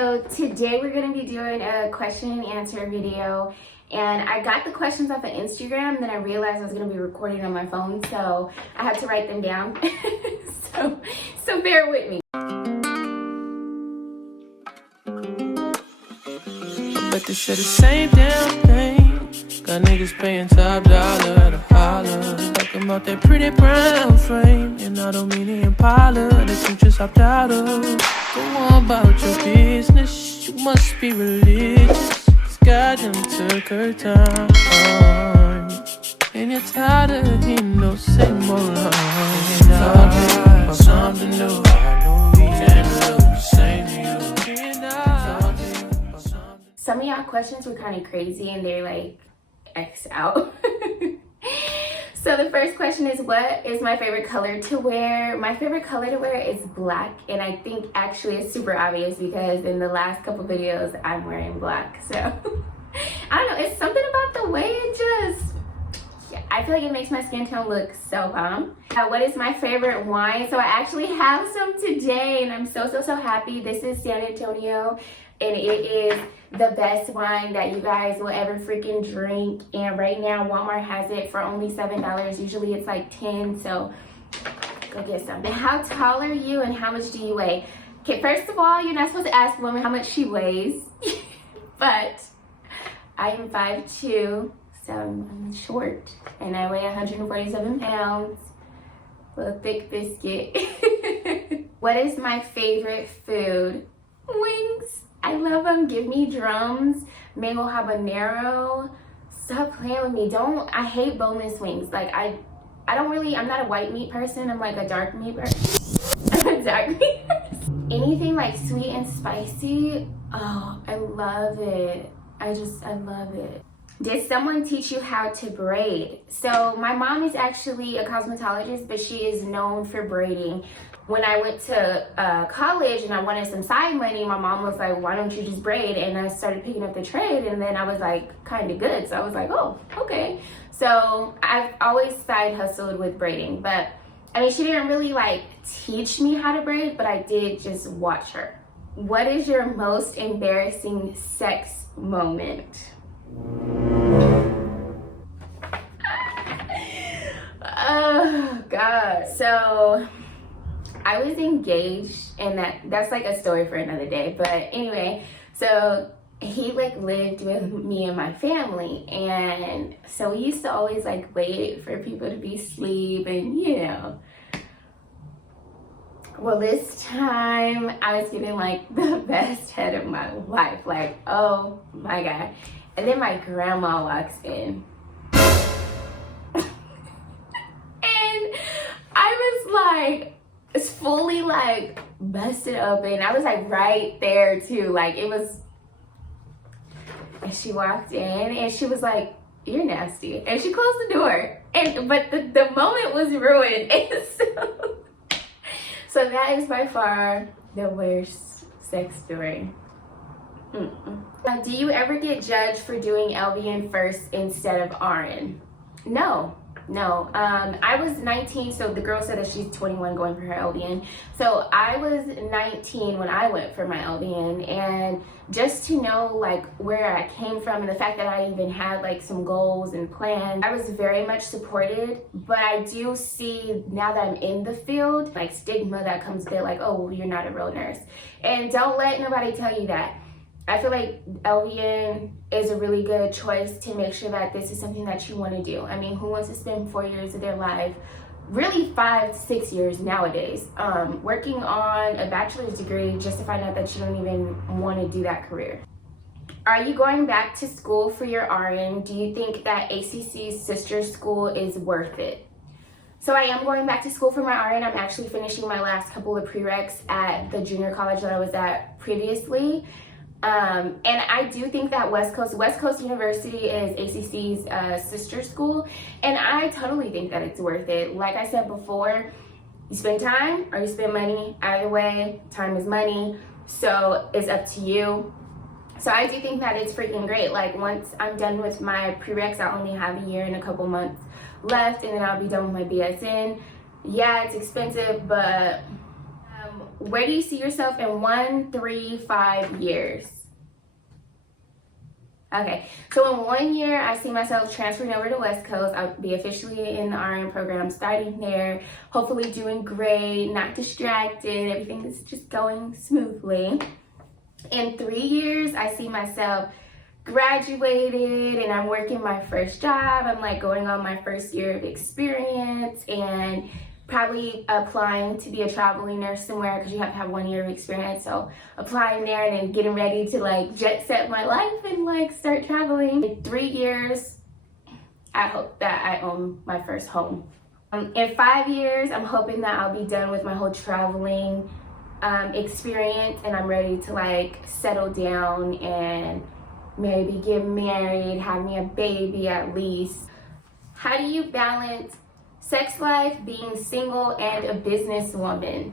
So today we're going to be doing a question and answer video, and I got the questions off of Instagram, then I realized I was going to be recording on my phone, so I had to write them down. so bear with me. But they said the same damn thing. Got niggas paying top dollar to holler. Talking about that pretty brown frame. And I don't mean the Impala that you just hopped out of. Go on about your business. You must be religious. 'Cause God done took her time. And you're tired of hearing those same old lines. Talking about something new. I know we can't look the same to you. Some of y'all questions were kind of crazy and they're like X out. So the first question is, what is my favorite color to wear? My favorite color to wear is black, and I think actually it's super obvious because in the last couple videos I'm wearing black. So I don't know, it's something about the way it just, I feel like it makes my skin tone look so bomb. What is my favorite wine? So I actually have some today and I'm so happy. This is San Antonio and it is the best wine that you guys will ever freaking drink. And right now Walmart has it for only $7. Usually it's like 10, so go get some. And how tall are you and how much do you weigh? Okay, first of all, you're not supposed to ask a woman how much she weighs, but I am 5'2". So I'm short and I weigh 147 pounds, little thick biscuit. What is my favorite food? Wings. I love them. Give me drums, mango habanero. Stop playing with me. I hate boneless wings. Like I'm not a white meat person. I'm like a dark meat person. I'm a dark meat person. Anything like sweet and spicy, oh, I love it. I love it. Did someone teach you how to braid? So my mom is actually a cosmetologist, but she is known for braiding. When I went to college and I wanted some side money, my mom was like, why don't you just braid? And I started picking up the trade, and then I was like kind of good. So I was like, oh, okay. So I've always side hustled with braiding, but I mean, she didn't really like teach me how to braid, but I did just watch her. What is your most embarrassing sex moment? Oh God. So I was engaged, and that's like a story for another day, but anyway, so he like lived with me and my family, and so we used to always like wait for people to be asleep, and you know. Well, this time I was getting like the best head of my life, like, oh my God. And then my grandma walks in. And I was like, it's fully like busted open. I was like right there too. Like it was, and she walked in and she was like, you're nasty. And she closed the door. But the moment was ruined. And so that is by far the worst sex story. Do you ever get judged for doing LVN first instead of RN? No. I was 19, so the girl said that she's 21 going for her LVN. So I was 19 when I went for my LVN, and just to know like where I came from and the fact that I even had like some goals and plans, I was very much supported. But I do see now that I'm in the field, like stigma that comes with it, like, oh, well, you're not a real nurse. And don't let nobody tell you that. I feel like LVN is a really good choice to make sure that this is something that you want to do. I mean, who wants to spend 4 years of their life, really 5 to 6 years nowadays, working on a bachelor's degree just to find out that you don't even want to do that career? Are you going back to school for your RN? Do you think that ACC's sister school is worth it? So I am going back to school for my RN. I'm actually finishing my last couple of prereqs at the junior college that I was at previously. And I do think that West Coast University is ACC's sister school, and I totally think that it's worth it. Like I said before, you spend time or you spend money. Either way, time is money, so it's up to you. So I do think that it's freaking great. Like once I'm done with my prereqs, I only have a year and a couple months left, and then I'll be done with my BSN. Yeah, it's expensive, but Where do you see yourself in 1, 3, 5 years? Okay, so in 1 year, I see myself transferring over to West Coast. I'll be officially in the RN program, starting there, hopefully doing great, not distracted, everything is just going smoothly. In 3 years, I see myself graduated and I'm working my first job. I'm like going on my first year of experience and probably applying to be a traveling nurse somewhere because you have to have 1 year of experience. So applying there and then getting ready to like jet set my life and like start traveling. In 3 years, I hope that I own my first home. In 5 years, I'm hoping that I'll be done with my whole traveling experience and I'm ready to like settle down and maybe get married, have me a baby at least. How do you balance sex life, being single, and a businesswoman?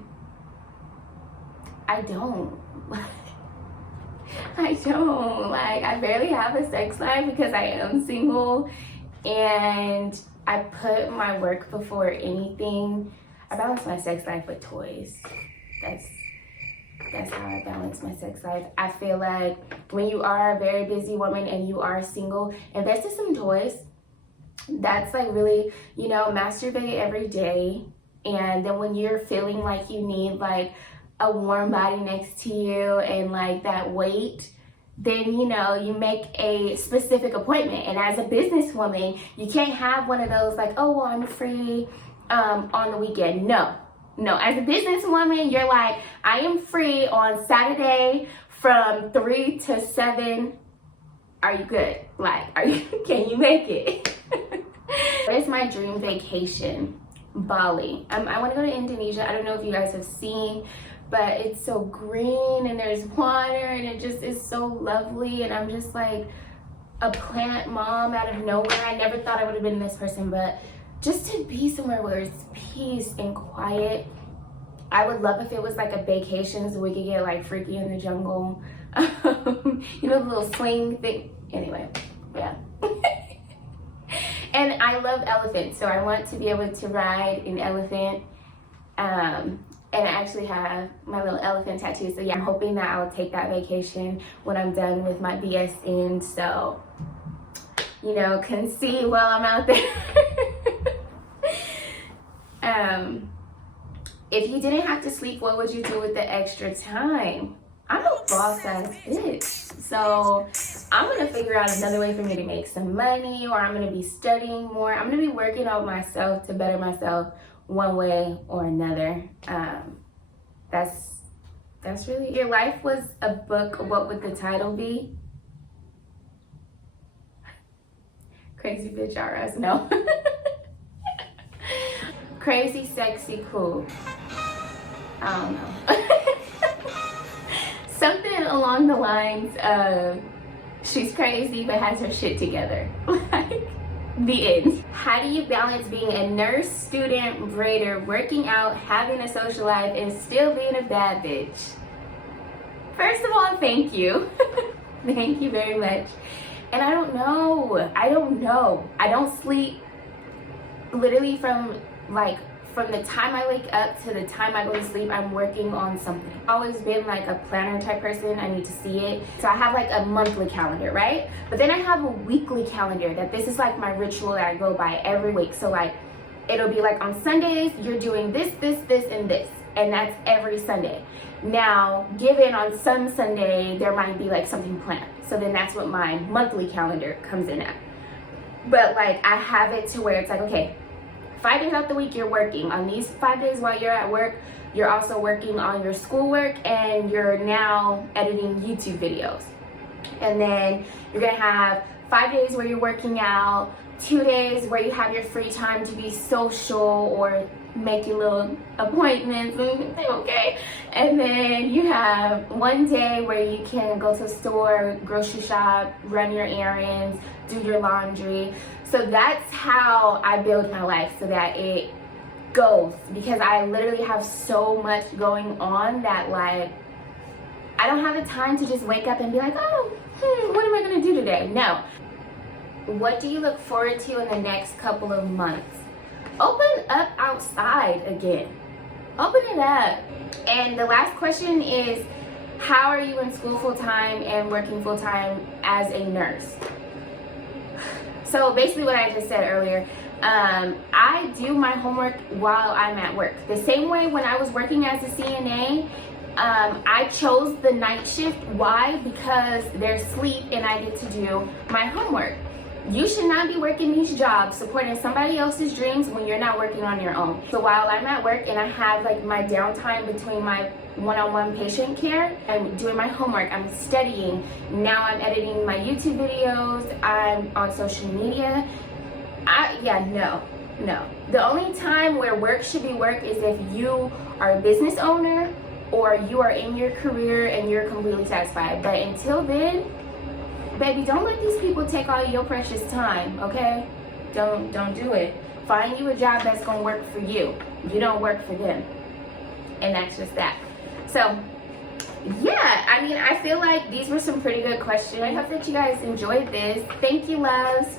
I don't. I don't. Like, I barely have a sex life because I am single and I put my work before anything. I balance my sex life with toys. That's how I balance my sex life. I feel like when you are a very busy woman and you are single, invest in some toys. That's like really, you know, masturbate every day. And then when you're feeling like you need like a warm body next to you and like that weight, then, you know, you make a specific appointment. And as a businesswoman, you can't have one of those like, oh, well, I'm free on the weekend. No, as a businesswoman, you're like, I am free on Saturday from 3 to 7. Are you good? Like, can you make it? What is my dream vacation? Bali. I want to go to Indonesia. I don't know if you guys have seen, but it's so green and there's water and it just is so lovely. And I'm just like a plant mom out of nowhere. I never thought I would have been this person, but just to be somewhere where it's peace and quiet. I would love if it was like a vacation so we could get like freaky in the jungle. You know, the little swing thing. Anyway, yeah. And I love elephants, so I want to be able to ride an elephant. And I actually have my little elephant tattoo. So yeah, I'm hoping that I will take that vacation when I'm done with my BSN. So, you know, can see while I'm out there. If you didn't have to sleep, what would you do with the extra time? I'm a boss ass bitch. So I'm gonna figure out another way for me to make some money, or I'm gonna be studying more. I'm gonna be working on myself to better myself one way or another. That's really, your life was a book, what would the title be? Crazy bitch RS, no. Crazy, sexy, cool. I don't know. Something along the lines of she's crazy but has her shit together. Like, the end. How do you balance being a nurse, student, braider, working out, having a social life, and still being a bad bitch? First of all, thank you. Thank you very much. And I don't know. I don't sleep literally from the time I wake up to the time I go to sleep. I'm working on something. I've always been like a planner type person. I need to see it. So I have like a monthly calendar, right? But then I have a weekly calendar that this is like my ritual that I go by every week. So like, it'll be like on Sundays, you're doing this, this, this, and this. And that's every Sunday. Now, given on some Sunday, there might be like something planned. So then that's what my monthly calendar comes in at. But like, I have it to where it's like, okay, 5 days out the week you're working. On these 5 days while you're at work, you're also working on your schoolwork and you're now editing YouTube videos. And then you're gonna have 5 days where you're working out, 2 days where you have your free time to be social or making little appointments, okay? And then you have 1 day where you can go to the store, grocery shop, run your errands, do your laundry. So that's how I build my life so that it goes, because I literally have so much going on that like, I don't have the time to just wake up and be like, oh, what am I gonna do today? No. What do you look forward to in the next couple of months? Open up outside again. Open it up. And the last question is, how are you in school full-time and working full-time as a nurse? So basically what I just said earlier, I do my homework while I'm at work. The same way when I was working as a CNA, I chose the night shift. Why? Because there's sleep and I get to do my homework. You should not be working these jobs supporting somebody else's dreams when you're not working on your own. So while I'm at work and I have like my downtime between my one-on-one patient care, I'm doing my homework, I'm studying, now I'm editing my YouTube videos, I'm on social media. No. The only time where work should be work is if you are a business owner or you are in your career and you're completely satisfied. But until then, baby, don't let these people take all your precious time, okay? Don't do it. Find you a job that's gonna work for you. You don't work for them. And that's just that. So, yeah, I mean, I feel like these were some pretty good questions. I hope that you guys enjoyed this. Thank you, loves.